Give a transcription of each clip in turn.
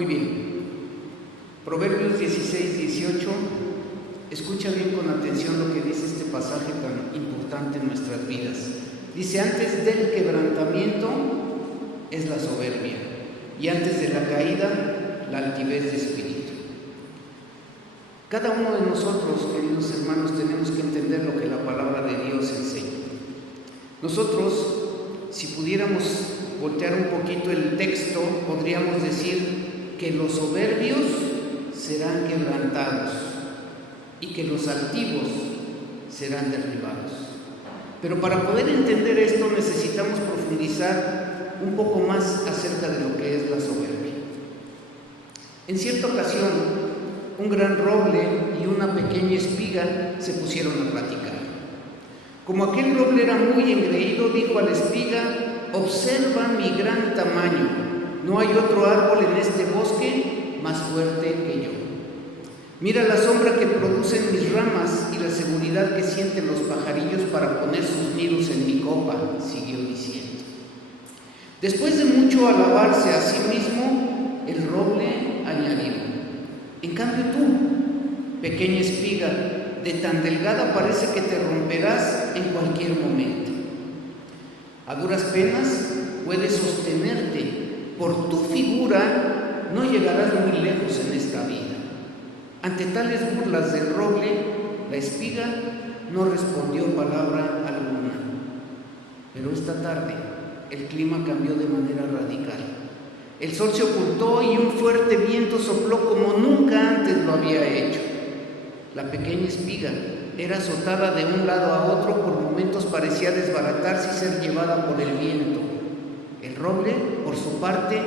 Muy bien. Proverbios 16, 18. Escucha bien con atención lo que dice este pasaje tan importante en nuestras vidas. Dice: antes del quebrantamiento es la soberbia, y antes de la caída, la altivez de espíritu. Cada uno de nosotros, queridos hermanos, tenemos que entender lo que la palabra de Dios enseña. Nosotros, si pudiéramos voltear un poquito el texto, podríamos decir que los soberbios serán quebrantados y que los altivos serán derribados. Pero para poder entender esto necesitamos profundizar un poco más acerca de lo que es la soberbia. En cierta ocasión, un gran roble y una pequeña espiga se pusieron a platicar. Como aquel roble era muy engreído, dijo a la espiga: observa mi gran tamaño, no hay otro árbol en este bosque más fuerte que yo. Mira la sombra que producen mis ramas y la seguridad que sienten los pajarillos para poner sus nidos en mi copa, siguió diciendo. Después de mucho alabarse a sí mismo, el roble añadió: en cambio tú, pequeña espiga, de tan delgada parece que te romperás en cualquier momento. A duras penas puedes sostenerte, por tu figura no llegarás muy lejos en esta vida. Ante tales burlas del roble, la espiga no respondió palabra alguna. Pero esta tarde el clima cambió de manera radical. El sol se ocultó y un fuerte viento sopló como nunca antes lo había hecho. La pequeña espiga era azotada de un lado a otro, por momentos parecía desbaratarse y ser llevada por el viento. El roble, por su parte,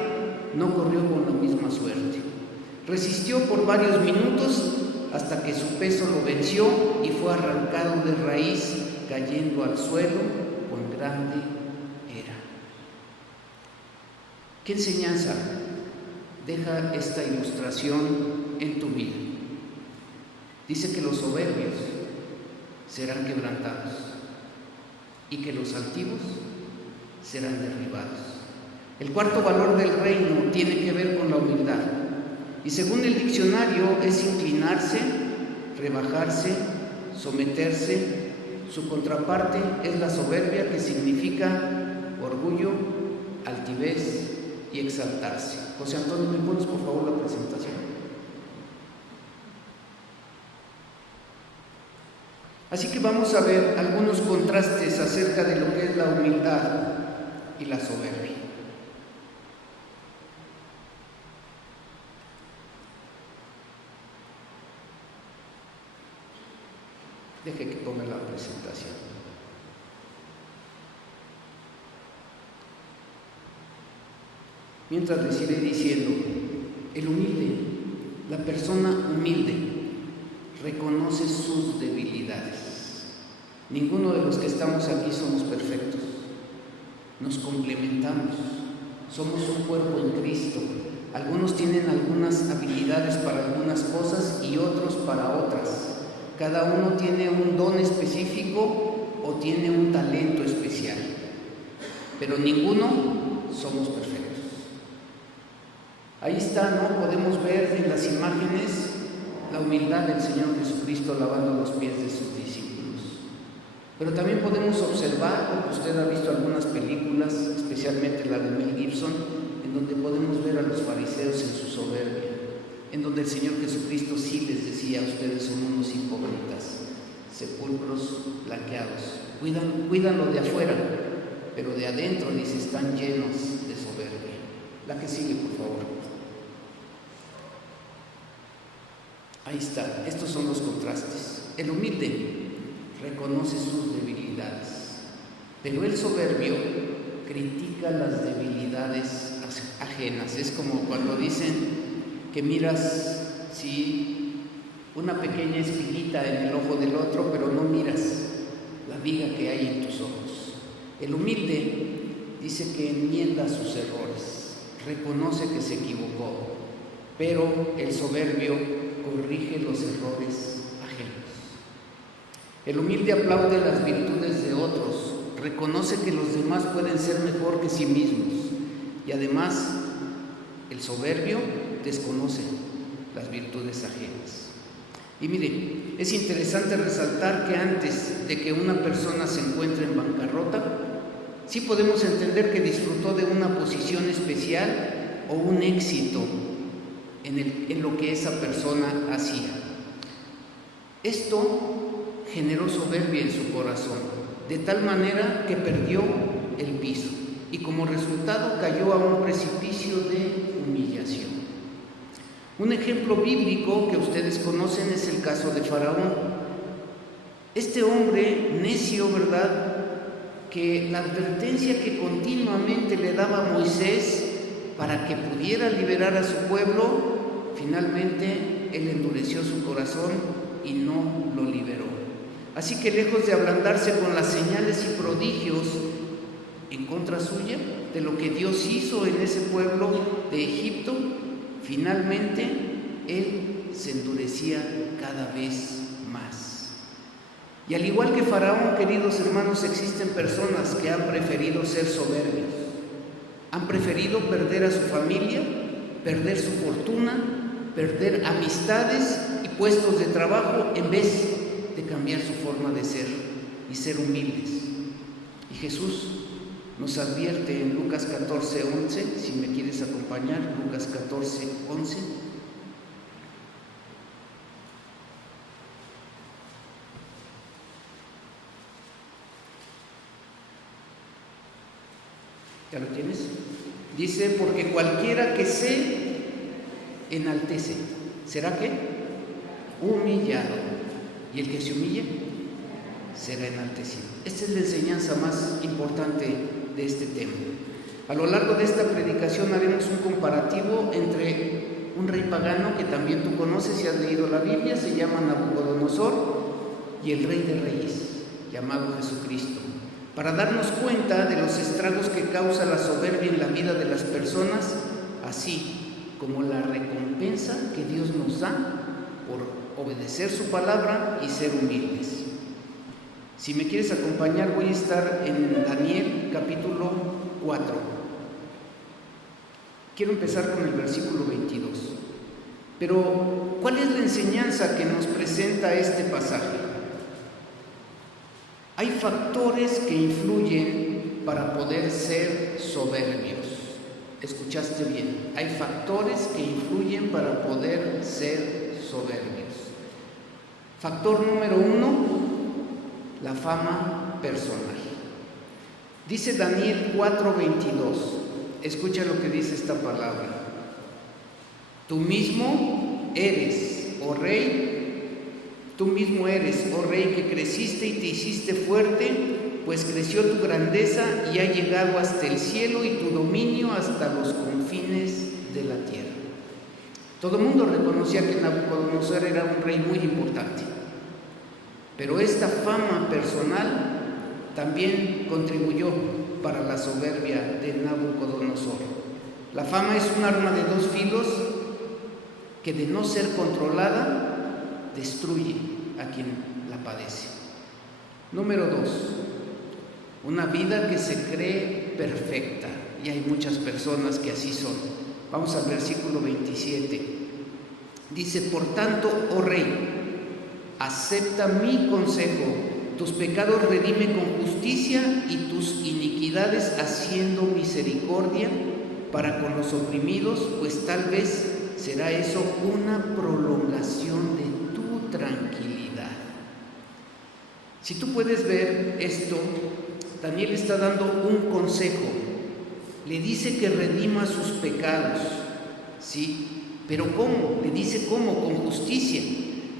no corrió con la misma suerte. Resistió por varios minutos hasta que su peso lo venció y fue arrancado de raíz, cayendo al suelo con grande era. ¿Qué enseñanza deja esta ilustración en tu vida? Dice que los soberbios serán quebrantados y que los altivos serán derribados. El cuarto valor del reino tiene que ver con la humildad. Y según el diccionario es inclinarse, rebajarse, someterse. Su contraparte es la soberbia, que significa orgullo, altivez y exaltarse. José Antonio, ¿me pones por favor la presentación? Así que vamos a ver algunos contrastes acerca de lo que es la humildad y la soberbia. Deje que ponga la presentación. Mientras les iré diciendo, el humilde, la persona humilde, reconoce sus debilidades. Ninguno de los que estamos aquí somos perfectos. Nos complementamos. Somos un cuerpo en Cristo. Algunos tienen algunas habilidades para algunas cosas y otros para otras. Cada uno tiene un don específico o tiene un talento especial, pero ninguno somos perfectos. Ahí está, ¿no? Podemos ver en las imágenes la humildad del Señor Jesucristo lavando los pies de sus discípulos. Pero también podemos observar, porque usted ha visto algunas películas, especialmente la de Mel Gibson, en donde podemos ver a los fariseos en su soberbia, en donde el Señor Jesucristo sí les decía: ustedes son unos hipócritas, sepulcros blanqueados, cuidan lo de afuera, pero de adentro, dice, están llenos de soberbia. La que sigue, por favor. Ahí está, estos son los contrastes. El humilde reconoce sus debilidades, pero el soberbio critica las debilidades ajenas. Es como cuando dicen que miras, sí, una pequeña espiguita en el ojo del otro, pero no miras la viga que hay en tus ojos. El humilde dice que enmienda sus errores, reconoce que se equivocó, pero el soberbio corrige los errores ajenos. El humilde aplaude las virtudes de otros, reconoce que los demás pueden ser mejor que sí mismos, y además el soberbio desconocen las virtudes ajenas. Y mire, es interesante resaltar que antes de que una persona se encuentre en bancarrota, sí podemos entender que disfrutó de una posición especial o un éxito en lo que esa persona hacía. Esto generó soberbia en su corazón, de tal manera que perdió el piso y como resultado cayó a un precipicio de humillación. Un ejemplo bíblico que ustedes conocen es el caso de Faraón. Este hombre necio, ¿verdad?, que la advertencia que continuamente le daba Moisés para que pudiera liberar a su pueblo, finalmente él endureció su corazón y no lo liberó. Así que lejos de ablandarse con las señales y prodigios en contra suya, de lo que Dios hizo en ese pueblo de Egipto, finalmente él se endurecía cada vez más. Y al igual que Faraón, queridos hermanos, existen personas que han preferido ser soberbios, han preferido perder a su familia, perder su fortuna, perder amistades y puestos de trabajo en vez de cambiar su forma de ser y ser humildes. Y Jesús nos advierte en Lucas 14:11, si me quieres acompañar, Lucas 14:11. ¿Ya lo tienes? Dice, porque cualquiera que se enaltece, ¿será qué? Humillado. Y el que se humille, será enaltecido. Esta es la enseñanza más importante de este tema. A lo largo de esta predicación haremos un comparativo entre un rey pagano que también tú conoces si has leído la Biblia, se llama Nabucodonosor, y el Rey de Reyes, llamado Jesucristo, para darnos cuenta de los estragos que causa la soberbia en la vida de las personas, así como la recompensa que Dios nos da por obedecer su palabra y ser humildes. Si me quieres acompañar, voy a estar en Daniel capítulo 4. Quiero empezar con el versículo 22. Pero, ¿cuál es la enseñanza que nos presenta este pasaje? Hay factores que influyen para poder ser soberbios. ¿Escuchaste bien? Hay factores que influyen para poder ser soberbios. Factor número 1, la fama personal. Dice Daniel 4:22. Escucha lo que dice esta palabra. Tú mismo eres, oh rey, que creciste y te hiciste fuerte, pues creció tu grandeza y ha llegado hasta el cielo y tu dominio hasta los confines de la tierra. Todo el mundo reconocía que Nabucodonosor era un rey muy importante, pero esta fama personal también contribuyó para la soberbia de Nabucodonosor. La fama es un arma de dos filos que, de no ser controlada, destruye a quien la padece. Número 2, una vida que se cree perfecta, y hay muchas personas que así son. Vamos al versículo 27. Dice, por tanto, oh rey, acepta mi consejo, tus pecados redime con justicia y tus iniquidades haciendo misericordia para con los oprimidos, pues tal vez será eso una prolongación de tu tranquilidad. Si tú puedes ver esto, Daniel está dando un consejo. Le dice que redima sus pecados, ¿sí? Pero ¿cómo? Le dice ¿cómo? Con justicia.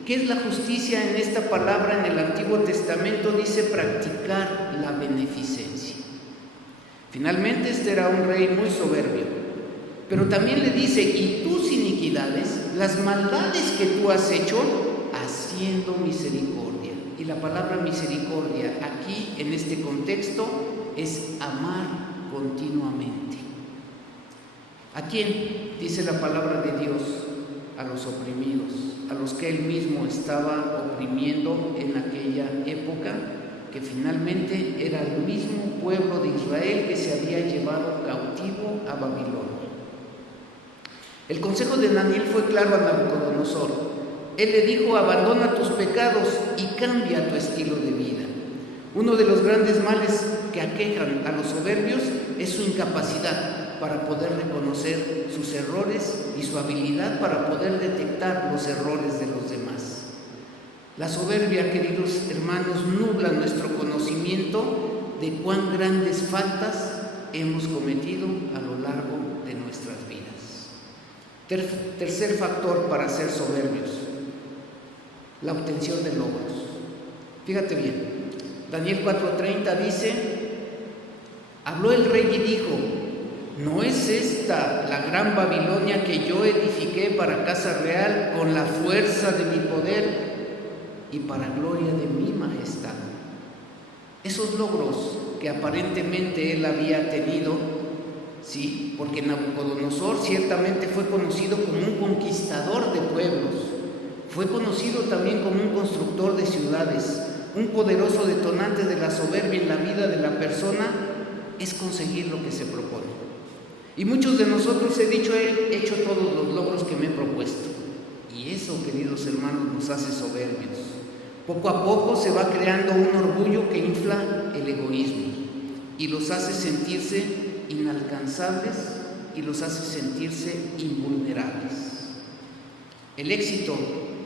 ¿Qué es la justicia en esta palabra? En el Antiguo Testamento dice practicar la beneficencia. Finalmente este era un rey muy soberbio, pero también le dice, y tus iniquidades, las maldades que tú has hecho, haciendo misericordia. Y la palabra misericordia aquí, en este contexto, es amar continuamente. ¿A quién? Dice la palabra de Dios, a los oprimidos, a los que él mismo estaba oprimiendo en aquella época, que finalmente era el mismo pueblo de Israel que se había llevado cautivo a Babilonia. El consejo de Daniel fue claro a Nabucodonosor. Él le dijo: abandona tus pecados y cambia tu estilo de vida. Uno de los grandes males que aquejan a los soberbios es su incapacidad para poder reconocer sus errores y su habilidad para poder detectar los errores de los demás. La soberbia, queridos hermanos, nubla nuestro conocimiento de cuán grandes faltas hemos cometido a lo largo de nuestras vidas. Tercer factor para ser soberbios: la obtención de logros. Fíjate bien, Daniel 4:30 dice: habló el rey y dijo: ¿no es esta la gran Babilonia que yo edifiqué para casa real con la fuerza de mi poder y para gloria de mi majestad? Esos logros que aparentemente él había tenido, sí, porque Nabucodonosor ciertamente fue conocido como un conquistador de pueblos, fue conocido también como un constructor de ciudades. Un poderoso detonante de la soberbia en la vida de la persona es conseguir lo que se propone. Y muchos de nosotros he hecho todos los logros que me he propuesto. Y eso, queridos hermanos, nos hace soberbios. Poco a poco se va creando un orgullo que infla el egoísmo y los hace sentirse inalcanzables y los hace sentirse invulnerables. El éxito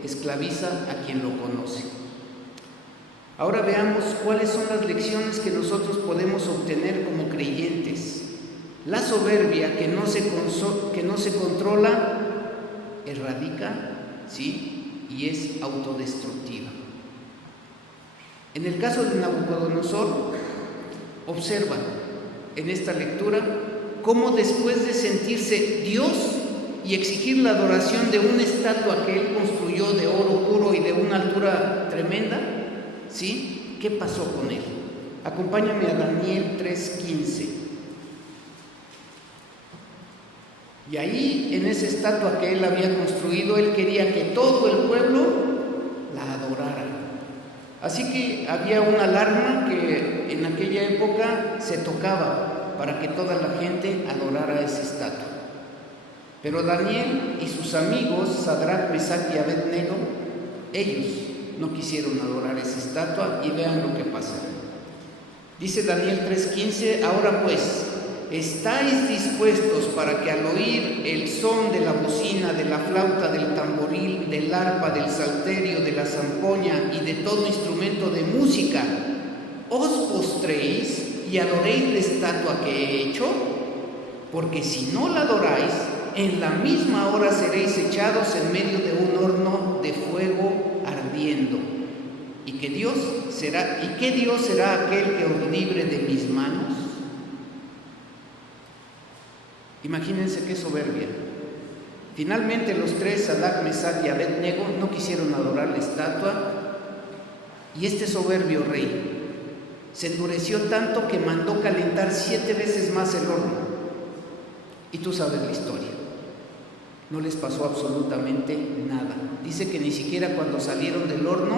esclaviza a quien lo conoce. Ahora veamos cuáles son las lecciones que nosotros podemos obtener como creyentes. La soberbia que no se controla erradica, ¿sí?, y es autodestructiva. En el caso de Nabucodonosor, observa en esta lectura cómo después de sentirse Dios y exigir la adoración de una estatua que él construyó de oro puro y de una altura tremenda, ¿sí?, ¿qué pasó con él? Acompáñame a Daniel 3:15. Y ahí, en esa estatua que él había construido, él quería que todo el pueblo la adorara. Así que había una alarma que en aquella época se tocaba para que toda la gente adorara esa estatua. Pero Daniel y sus amigos, Sadrach, Mesach y Abednego, ellos no quisieron adorar esa estatua, y vean lo que pasó. Dice Daniel 3:15: ahora pues, ¿estáis dispuestos para que al oír el son de la bocina, de la flauta, del tamboril, del arpa, del salterio, de la zampoña y de todo instrumento de música, os postréis y adoréis la estatua que he hecho? Porque si no la adoráis, en la misma hora seréis echados en medio de un horno de fuego ardiendo. ¿Y qué Dios será aquel que os libre de mis manos? Imagínense qué soberbia. Finalmente los tres, Sadrach, Mesach y Abednego, no quisieron adorar la estatua, y este soberbio rey se endureció tanto que mandó calentar 7 veces más el horno. Y tú sabes la historia. No les pasó absolutamente nada. Dice que ni siquiera cuando salieron del horno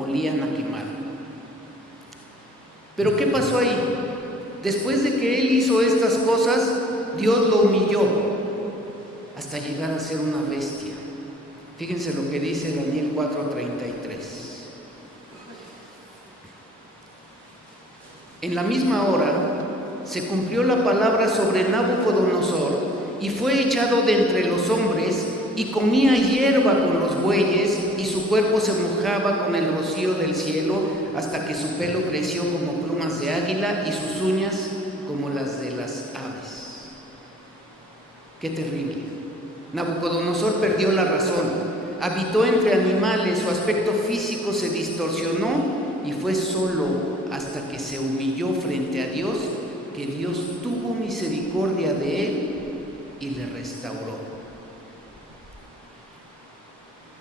olían a quemar. Pero ¿qué pasó ahí? Después de que él hizo estas cosas, Dios lo humilló hasta llegar a ser una bestia. Fíjense lo que dice Daniel 4:33. En la misma hora se cumplió la palabra sobre Nabucodonosor, y fue echado de entre los hombres, y comía hierba con los bueyes, y su cuerpo se mojaba con el rocío del cielo, hasta que su pelo creció como plumas de águila y sus uñas como las de las aves. ¡Qué terrible! Nabucodonosor perdió la razón, habitó entre animales, su aspecto físico se distorsionó, y fue solo hasta que se humilló frente a Dios que Dios tuvo misericordia de él y le restauró.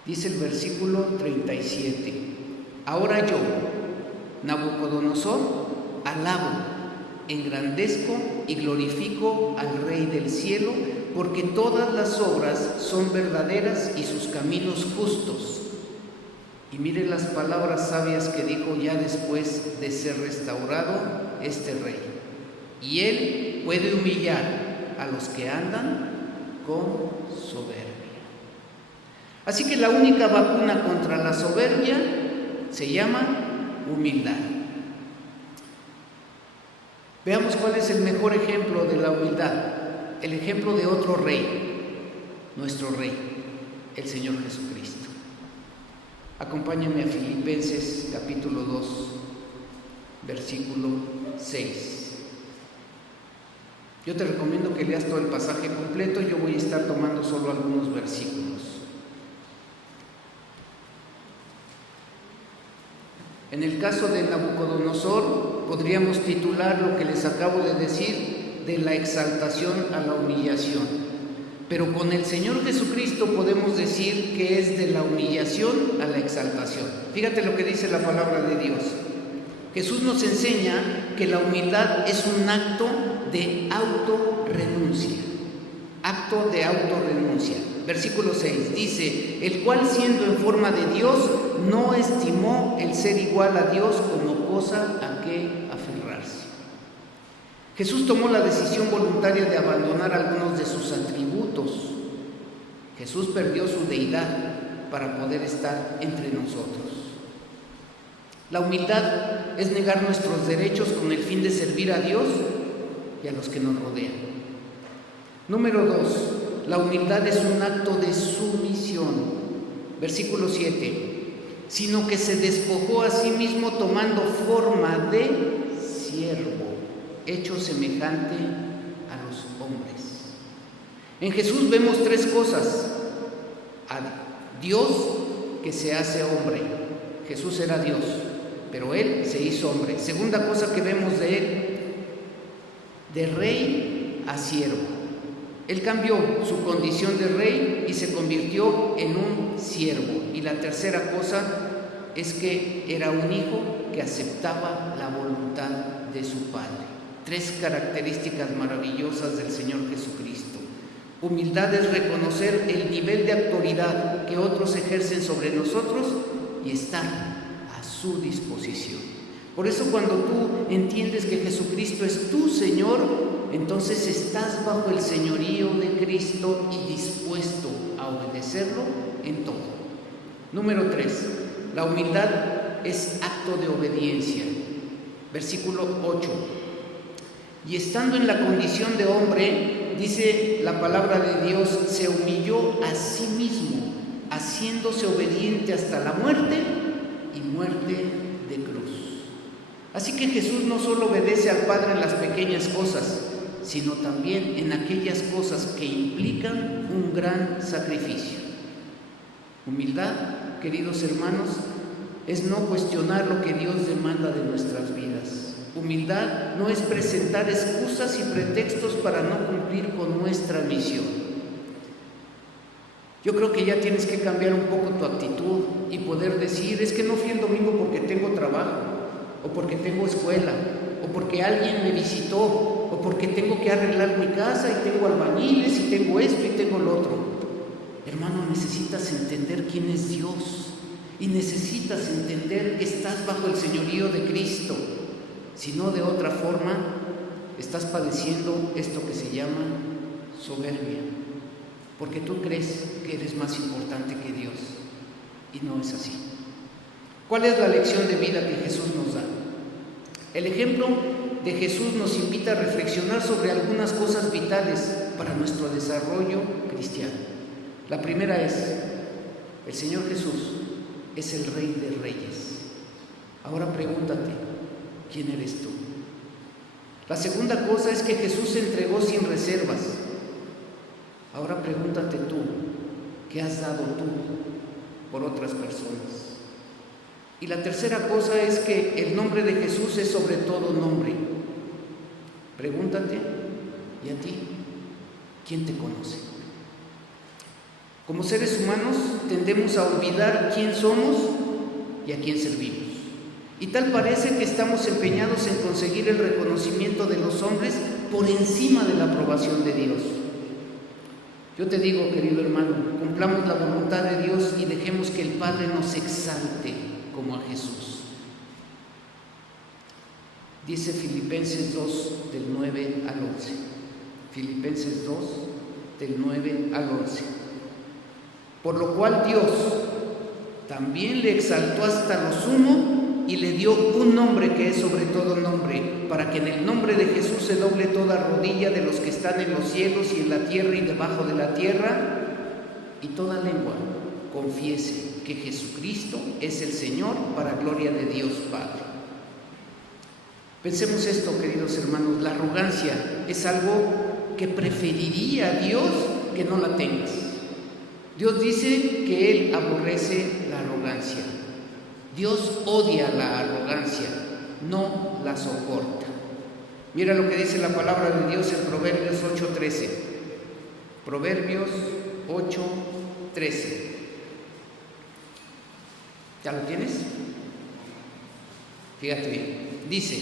Dice el versículo 37: ahora yo, Nabucodonosor, alabo, engrandezco y glorifico al Rey del cielo, porque todas las obras son verdaderas y sus caminos justos. Y mire las palabras sabias que dijo ya después de ser restaurado este rey: y él puede humillar a los que andan con soberbia. Así que la única vacuna contra la soberbia se llama humildad. Veamos cuál es el mejor ejemplo de la humildad. El ejemplo de otro rey, nuestro rey, el Señor Jesucristo. Acompáñame a Filipenses capítulo 2, versículo 6. Yo te recomiendo que leas todo el pasaje completo, yo voy a estar tomando solo algunos versículos. En el caso de Nabucodonosor, podríamos titular lo que les acabo de decir, de la exaltación a la humillación. Pero con el Señor Jesucristo podemos decir que es de la humillación a la exaltación. Fíjate lo que dice la palabra de Dios. Jesús nos enseña que la humildad es un acto de autorrenuncia. Acto de autorrenuncia. Versículo 6 dice: el cual siendo en forma de Dios, no estimó el ser igual a Dios como cosa a que aferrarse. Jesús tomó la decisión voluntaria de abandonar algunos de sus atributos. Jesús perdió su deidad para poder estar entre nosotros. La humildad es negar nuestros derechos con el fin de servir a Dios y a los que nos rodean. Número 2, la humildad es un acto de sumisión. Versículo 7, sino que se despojó a sí mismo tomando forma de siervo, hecho semejante a los hombres. En Jesús vemos tres cosas: a Dios que se hace hombre. Jesús era Dios, pero Él se hizo hombre. Segunda cosa que vemos de Él, de rey a siervo. Él cambió su condición de rey y se convirtió en un siervo. Y la tercera cosa es que era un hijo que aceptaba la voluntad de su Padre. Tres características maravillosas del Señor Jesucristo. Humildad es reconocer el nivel de autoridad que otros ejercen sobre nosotros y estar a su disposición. Por eso cuando tú entiendes que Jesucristo es tu Señor, entonces estás bajo el señorío de Cristo y dispuesto a obedecerlo en todo. Número 3, la humildad es acto de obediencia. Versículo 8. Y estando en la condición de hombre, dice la palabra de Dios, se humilló a sí mismo, haciéndose obediente hasta la muerte y muerte de cruz. Así que Jesús no solo obedece al Padre en las pequeñas cosas, sino también en aquellas cosas que implican un gran sacrificio. Humildad, queridos hermanos, es no cuestionar lo que Dios demanda de nuestras vidas. Humildad no es presentar excusas y pretextos para no cumplir con nuestra misión. Yo creo que ya tienes que cambiar un poco tu actitud y poder decir: es que no fui el domingo porque tengo trabajo, o porque tengo escuela, o porque alguien me visitó, o porque tengo que arreglar mi casa y tengo albañiles y tengo esto y tengo lo otro. Hermano, necesitas entender quién es Dios y necesitas entender que estás bajo el señorío de Cristo. Si no, de otra forma, estás padeciendo esto que se llama soberbia, porque tú crees que eres más importante que Dios y no es así. ¿Cuál es la lección de vida que Jesús nos da? El ejemplo de Jesús nos invita a reflexionar sobre algunas cosas vitales para nuestro desarrollo cristiano. La primera es: el Señor Jesús es el Rey de Reyes. Ahora pregúntate, ¿quién eres tú? La segunda cosa es que Jesús se entregó sin reservas. Ahora pregúntate tú, ¿qué has dado tú por otras personas? Y la tercera cosa es que el nombre de Jesús es sobre todo nombre. Pregúntate, ¿y a ti? ¿Quién te conoce? Como seres humanos tendemos a olvidar quién somos y a quién servimos. Y tal parece que estamos empeñados en conseguir el reconocimiento de los hombres por encima de la aprobación de Dios. Yo te digo, querido hermano, cumplamos la voluntad de Dios y dejemos que el Padre nos exalte como a Jesús. Dice Filipenses 2, del 9 al 11. Filipenses 2, del 9 al 11. Por lo cual Dios también le exaltó hasta lo sumo y le dio un nombre que es sobre todo nombre, para que en el nombre de Jesús se doble toda rodilla de los que están en los cielos y en la tierra y debajo de la tierra, y toda lengua confiese que Jesucristo es el Señor, para gloria de Dios Padre. Pensemos esto, queridos hermanos, la arrogancia es algo que preferiría a Dios que no la tengas. Dios dice que Él aborrece la arrogancia. Dios odia la arrogancia, no la soporta. Mira lo que dice la palabra de Dios en Proverbios 8:13. Proverbios 8:13. ¿Ya lo tienes? Fíjate bien. Dice: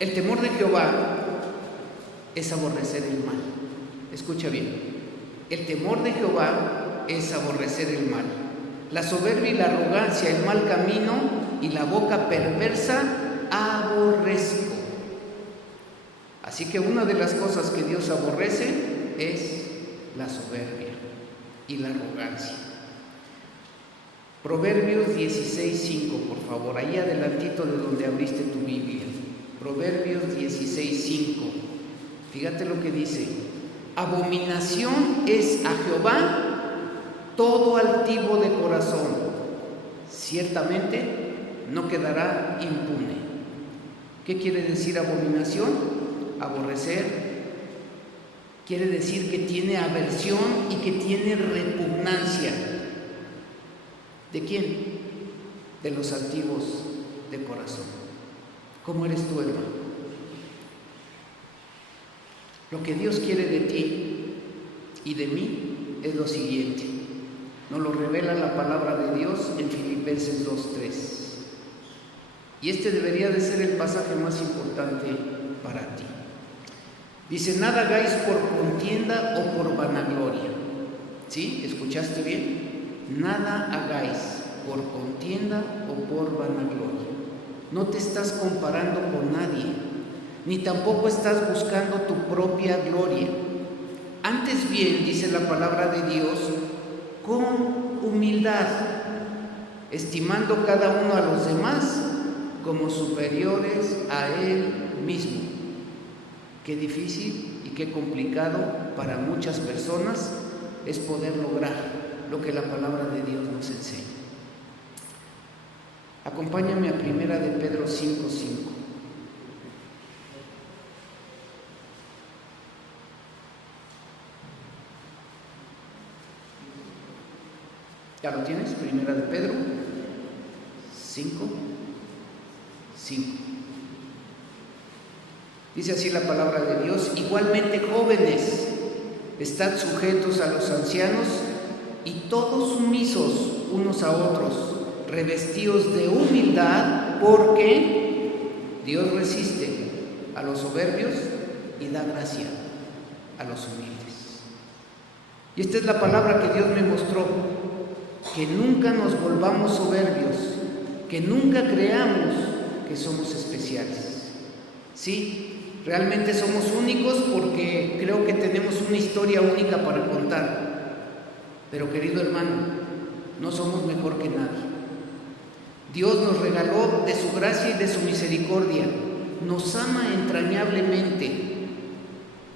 el temor de Jehová es aborrecer el mal. Escucha bien. El temor de Jehová es aborrecer el mal. La soberbia y la arrogancia, el mal camino y la boca perversa aborrezco. Así que una de las cosas que Dios aborrece es la soberbia y la arrogancia. Proverbios 16:5, por favor, ahí adelantito de donde abriste tu Biblia. Proverbios 16:5. Fíjate lo que dice: abominación es a Jehová todo altivo de corazón, ciertamente no quedará impune. ¿Qué quiere decir abominación? Aborrecer. Quiere decir que tiene aversión y que tiene repugnancia. ¿De quién? De los altivos de corazón. ¿Cómo eres tú, hermano? Lo que Dios quiere de ti y de mí es lo siguiente. Nos lo revela la palabra de Dios en Filipenses 2:3. Y este debería de ser el pasaje más importante para ti. Dice: nada hagáis por contienda o por vanagloria. ¿Sí? ¿Escuchaste bien? Nada hagáis por contienda o por vanagloria. No te estás comparando con nadie, ni tampoco estás buscando tu propia gloria. Antes bien, dice la palabra de Dios, con humildad, estimando cada uno a los demás como superiores a él mismo. Qué difícil y qué complicado para muchas personas es poder lograr lo que la palabra de Dios nos enseña. Acompáñame a 1 de Pedro 5:5. ¿Ya lo tienes? 1 de Pedro 5:5. Dice así la palabra de Dios: igualmente jóvenes, estad sujetos a los ancianos y todos sumisos unos a otros, revestidos de humildad, porque Dios resiste a los soberbios y da gracia a los humildes. Y esta es la palabra que Dios me mostró: que nunca nos volvamos soberbios, que nunca creamos que somos especiales. Sí, realmente somos únicos porque creo que tenemos una historia única para contar. Pero querido hermano, no somos mejor que nadie. Dios nos regaló de su gracia y de su misericordia. Nos ama entrañablemente.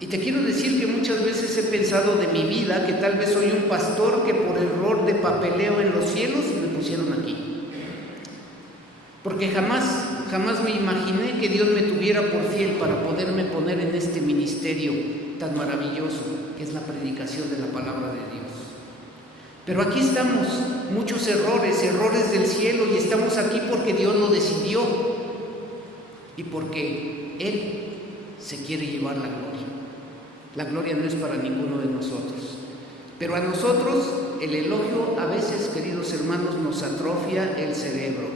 Y te quiero decir que muchas veces he pensado de mi vida que tal vez soy un pastor que por error de papeleo en los cielos me pusieron aquí. Porque jamás me imaginé que Dios me tuviera por fiel para poderme poner en este ministerio tan maravilloso que es la predicación de la palabra de Dios. Pero aquí estamos, muchos errores del cielo, y estamos aquí porque Dios lo decidió y porque Él se quiere llevar la gloria. La gloria no es para ninguno de nosotros, pero a nosotros el elogio a veces, queridos hermanos, nos atrofia el cerebro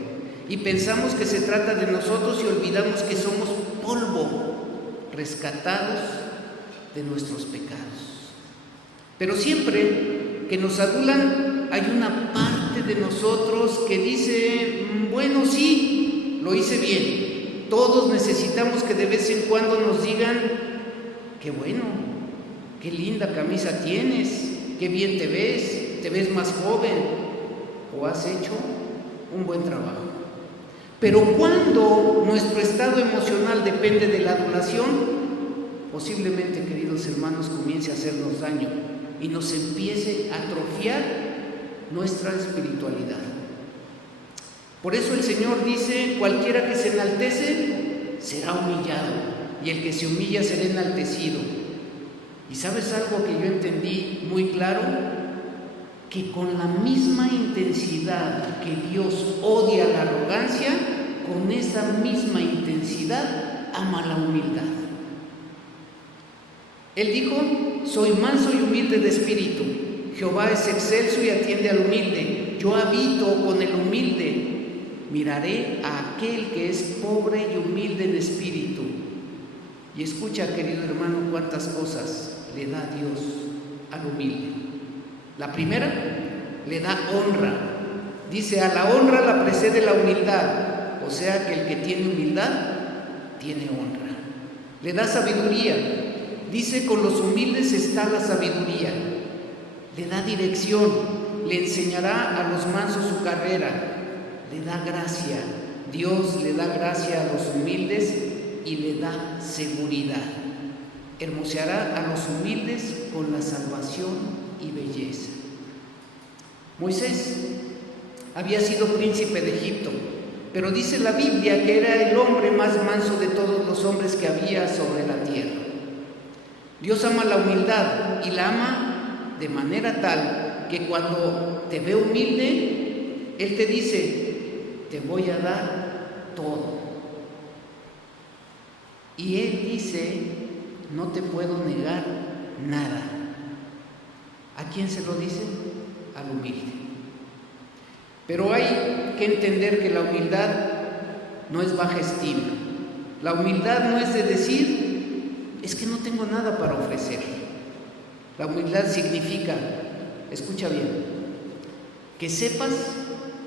y pensamos que se trata de nosotros y olvidamos que somos polvo, rescatados de nuestros pecados. Pero siempre que nos adulan, hay una parte de nosotros que dice: bueno, sí, lo hice bien. Todos necesitamos que de vez en cuando nos digan: qué bueno, qué linda camisa tienes, qué bien te ves más joven, o has hecho un buen trabajo. Pero cuando nuestro estado emocional depende de la adulación, posiblemente, queridos hermanos, comience a hacernos daño y nos empiece a atrofiar nuestra espiritualidad. Por eso el Señor dice: cualquiera que se enaltece será humillado, y el que se humilla será enaltecido. ¿Y sabes algo que yo entendí muy claro? Que con la misma intensidad que Dios odia la arrogancia, con esa misma intensidad ama la humildad. Él dijo: soy manso y humilde de espíritu. Jehová es excelso y atiende al humilde. Yo habito con el humilde. Miraré a aquel que es pobre y humilde en espíritu. Y escucha, querido hermano, cuántas cosas le da Dios al humilde. La primera, le da honra. Dice: a la honra la precede la humildad. O sea que el que tiene humildad, tiene honra. Le da sabiduría. Dice: con los humildes está la sabiduría. Le da dirección. Le enseñará a los mansos su carrera. Le da gracia. Dios le da gracia a los humildes y le da seguridad. Hermoseará a los humildes con la salvación y belleza. Moisés había sido príncipe de Egipto, pero dice la Biblia que era el hombre más manso de todos los hombres que había sobre la tierra. Dios ama la humildad y la ama de manera tal que cuando te ve humilde, Él te dice: te voy a dar todo. Y Él dice: no te puedo negar nada. ¿A quién se lo dice? Al humilde. Pero hay que entender que la humildad no es baja estima. La humildad no es de decir: es que no tengo nada para ofrecer. La humildad significa, escucha bien, que sepas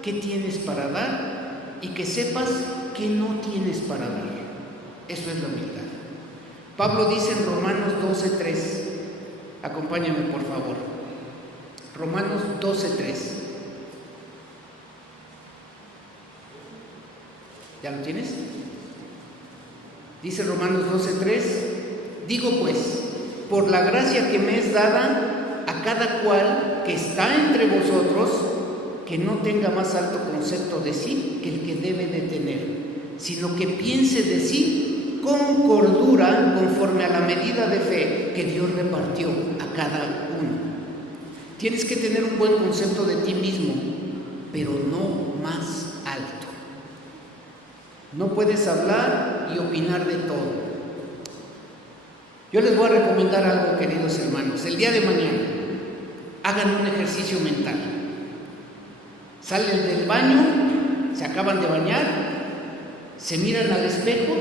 qué tienes para dar y que sepas qué no tienes para dar. Eso es la humildad. Pablo dice en Romanos 12:3, acompáñame por favor. Romanos 12:3. ¿Ya lo tienes? Dice Romanos 12:3: digo pues, por la gracia que me es dada, a cada cual que está entre vosotros, que no tenga más alto concepto de sí que el que debe de tener, sino que piense de sí con cordura, conforme a la medida de fe que Dios repartió a cada uno. Tienes que tener un buen concepto de ti mismo, pero no más alto. No puedes hablar y opinar de todo. Yo les voy a recomendar algo, queridos hermanos. El día de mañana, hagan un ejercicio mental. Salen del baño, se acaban de bañar, se miran al espejo,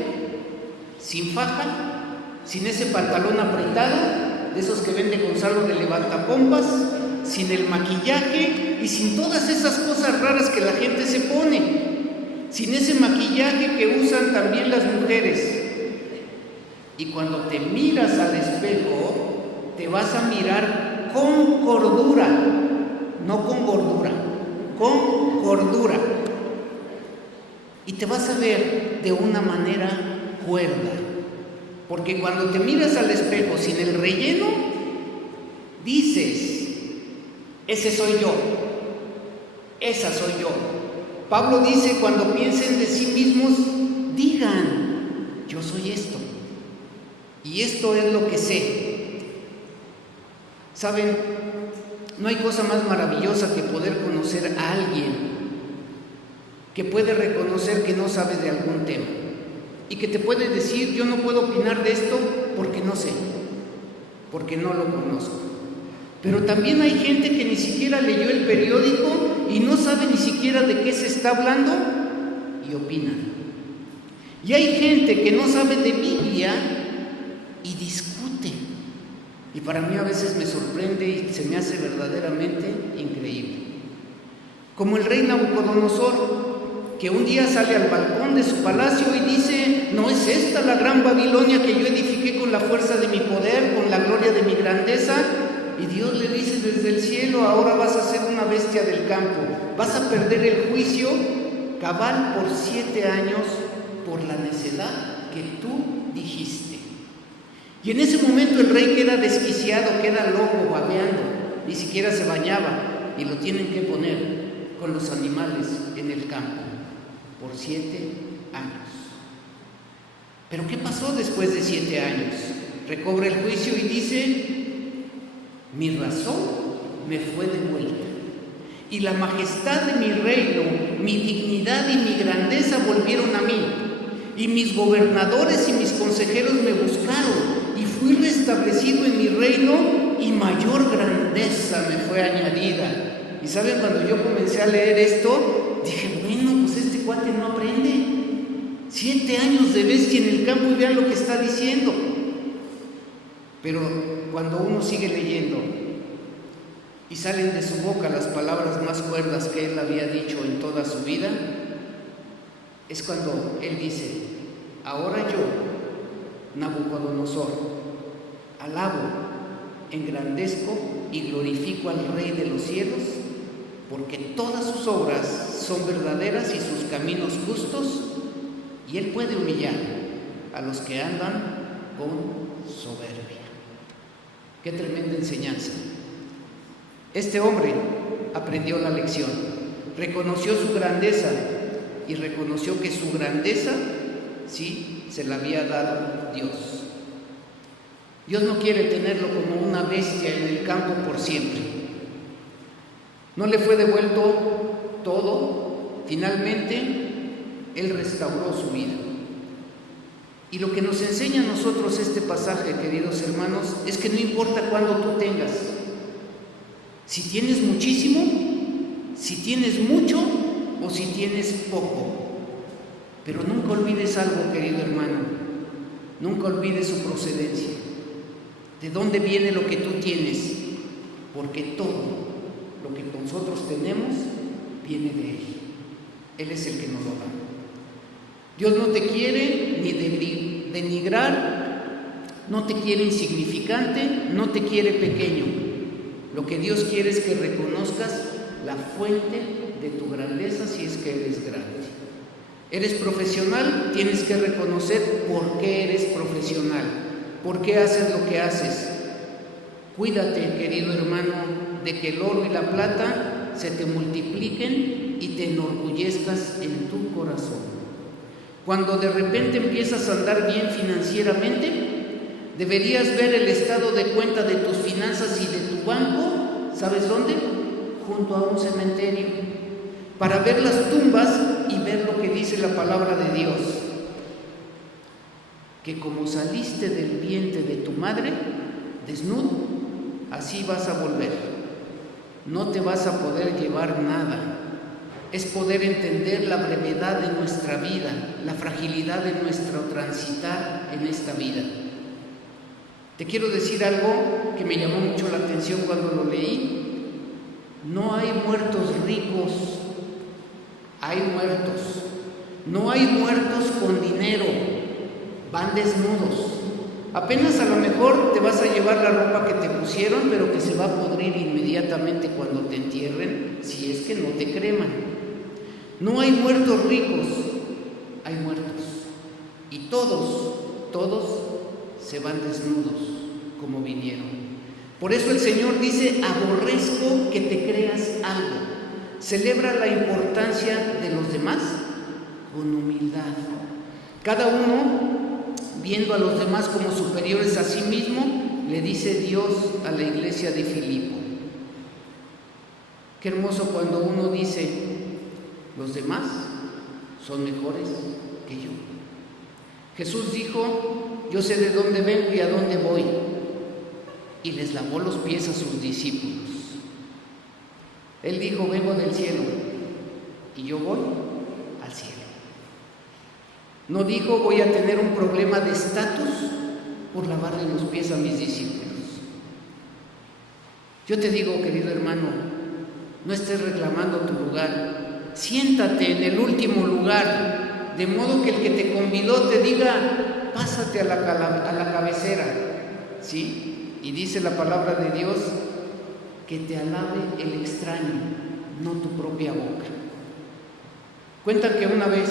sin faja, sin ese pantalón apretado, de esos que venden Gonzalo de levantapompas, sin el maquillaje y sin todas esas cosas raras que la gente se pone, sin ese maquillaje que usan también las mujeres. Y cuando te miras al espejo, te vas a mirar con cordura, no con gordura, con cordura. Y te vas a ver de una manera cuerda. Porque cuando te miras al espejo sin el relleno, dices: ese soy yo, esa soy yo. Pablo dice: cuando piensen de sí mismos, digan: yo soy esto. Y esto es lo que sé. ¿Saben? No hay cosa más maravillosa que poder conocer a alguien que puede reconocer que no sabe de algún tema y que te puede decir: yo no puedo opinar de esto porque no sé, porque no lo conozco. Pero también hay gente que ni siquiera leyó el periódico y no sabe ni siquiera de qué se está hablando y opinan. Y hay gente que no sabe de Biblia y discute. Y para mí a veces me sorprende y se me hace verdaderamente increíble. Como el rey Nabucodonosor, que un día sale al balcón de su palacio y dice: ¿no es esta la gran Babilonia que yo edifiqué con la fuerza de mi poder, con la gloria de mi grandeza? Y Dios le dice desde el cielo: ahora vas a ser una bestia del campo, vas a perder el juicio cabal por 7 años por la necedad que tú dijiste. Y en ese momento el rey queda desquiciado, queda loco, babeando, ni siquiera se bañaba, y lo tienen que poner con los animales en el campo por 7 años. Pero ¿qué pasó después de 7 años? Recobra el juicio y dice: mi razón me fue devuelta, y la majestad de mi reino, mi dignidad y mi grandeza volvieron a mí, y mis gobernadores y mis consejeros me buscaron, y fui restablecido en mi reino, y mayor grandeza me fue añadida. Y saben, cuando yo comencé a leer esto, dije: bueno, pues este cuate no aprende. 7 años de bestia en el campo y vean lo que está diciendo. Pero cuando uno sigue leyendo y salen de su boca las palabras más cuerdas que él había dicho en toda su vida, es cuando él dice: ahora yo, Nabucodonosor, alabo, engrandezco y glorifico al Rey de los cielos, porque todas sus obras son verdaderas y sus caminos justos, y él puede humillar a los que andan con soberbia. Qué tremenda enseñanza. Este hombre aprendió la lección, reconoció su grandeza y reconoció que su grandeza sí se la había dado Dios. Dios no quiere tenerlo como una bestia en el campo por siempre. No le fue devuelto todo. Finalmente, Él restauró su vida. Y lo que nos enseña a nosotros este pasaje, queridos hermanos, es que no importa cuándo tú tengas, si tienes muchísimo, si tienes mucho o si tienes poco. Pero nunca olvides algo, querido hermano, nunca olvides su procedencia. ¿De dónde viene lo que tú tienes? Porque todo lo que nosotros tenemos viene de Él. Él es el que nos lo da. Dios no te quiere ni denigrar, no te quiere insignificante, no te quiere pequeño. Lo que Dios quiere es que reconozcas la fuente de tu grandeza si es que eres grande. ¿Eres profesional? Tienes que reconocer por qué eres profesional, por qué haces lo que haces. Cuídate, querido hermano, de que el oro y la plata se te multipliquen y te enorgullezcas en tu corazón. Cuando de repente empiezas a andar bien financieramente, deberías ver el estado de cuenta de tus finanzas y de tu banco, ¿sabes dónde? Junto a un cementerio, para ver las tumbas y ver lo que dice la palabra de Dios, que como saliste del vientre de tu madre, desnudo, así vas a volver. No te vas a poder llevar nada. Es poder entender la brevedad de nuestra vida, la fragilidad de nuestro transitar en esta vida. Te quiero decir algo que me llamó mucho la atención cuando lo leí. No hay muertos ricos, hay muertos. No hay muertos con dinero, van desnudos. Apenas a lo mejor te vas a llevar la ropa que te pusieron, pero que se va a podrir inmediatamente cuando te entierren, si es que no te creman. No hay muertos ricos, hay muertos. Y todos se van desnudos como vinieron. Por eso el Señor dice: aborrezco que te creas algo. Celebra la importancia de los demás con humildad. Cada uno, viendo a los demás como superiores a sí mismo, le dice Dios a la iglesia de Filipo. Qué hermoso cuando uno dice: los demás son mejores que yo. Jesús dijo: yo sé de dónde vengo y a dónde voy, y les lavó los pies a sus discípulos. Él dijo: vengo del cielo y yo voy al cielo. No dijo: voy a tener un problema de estatus por lavarle los pies a mis discípulos. Yo te digo, querido hermano, no estés reclamando tu lugar siéntate en el último lugar, de modo que el que te convidó te diga, pásate a la cabecera, ¿sí? Y dice la palabra de Dios, que te alabe el extraño, no tu propia boca. Cuentan que una vez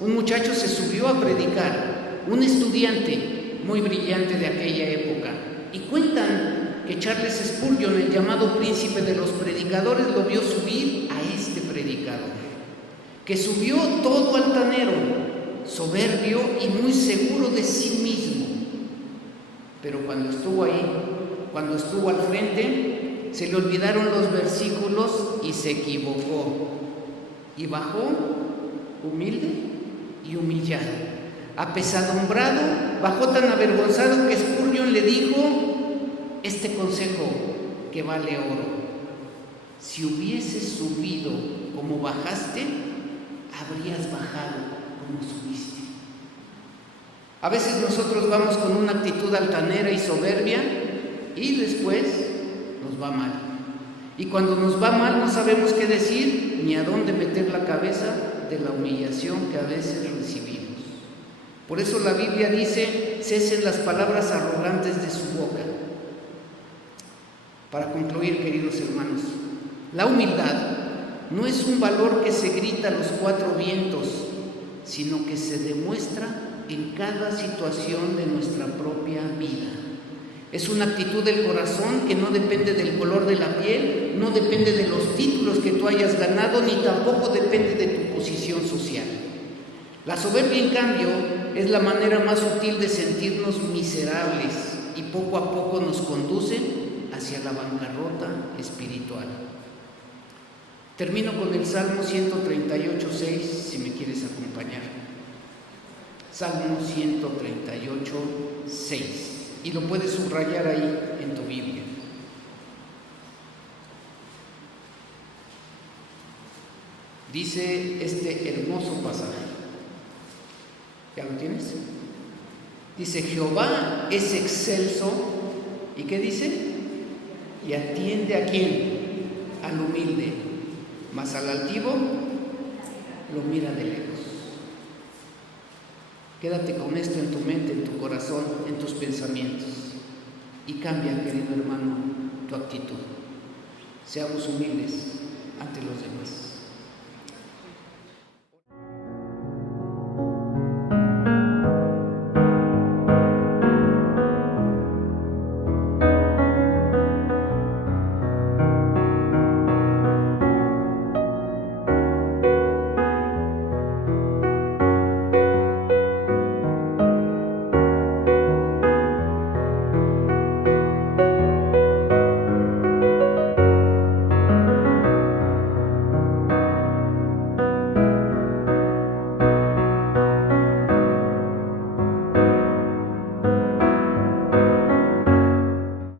un muchacho se subió a predicar, un estudiante muy brillante de aquella época, y cuentan que Charles Spurgeon, el llamado príncipe de los predicadores, lo vio subir a este predicador, que subió todo altanero, soberbio y muy seguro de sí mismo. Pero cuando estuvo ahí, cuando estuvo al frente, se le olvidaron los versículos y se equivocó. Y bajó humilde y humillado, apesadumbrado, bajó tan avergonzado que Spurgeon le dijo este consejo que vale oro: si hubieses subido como bajaste, habrías bajado como subiste. A veces nosotros vamos con una actitud altanera y soberbia y después nos va mal. Y cuando nos va mal no sabemos qué decir ni a dónde meter la cabeza de la humillación que a veces recibimos. Por eso la Biblia dice, cesen las palabras arrogantes de su boca. Para concluir, queridos hermanos, la humildad no es un valor que se grita a los cuatro vientos, sino que se demuestra en cada situación de nuestra propia vida. Es una actitud del corazón que no depende del color de la piel, no depende de los títulos que tú hayas ganado, ni tampoco depende de tu posición social. La soberbia, en cambio, es la manera más sutil de sentirnos miserables y poco a poco nos conduce hacia la bancarrota espiritual. Termino con el Salmo 138:6, si me quieres acompañar. Salmo 138:6. Y lo puedes subrayar ahí en tu Biblia. Dice este hermoso pasaje. ¿Ya lo tienes? Dice, Jehová es excelso. ¿Y qué dice? Y atiende ¿a quién? Al humilde, mas al altivo lo mira de lejos. Quédate con esto en tu mente, en tu corazón, en tus pensamientos, y cambia, querido hermano, tu actitud. Seamos humildes ante los demás.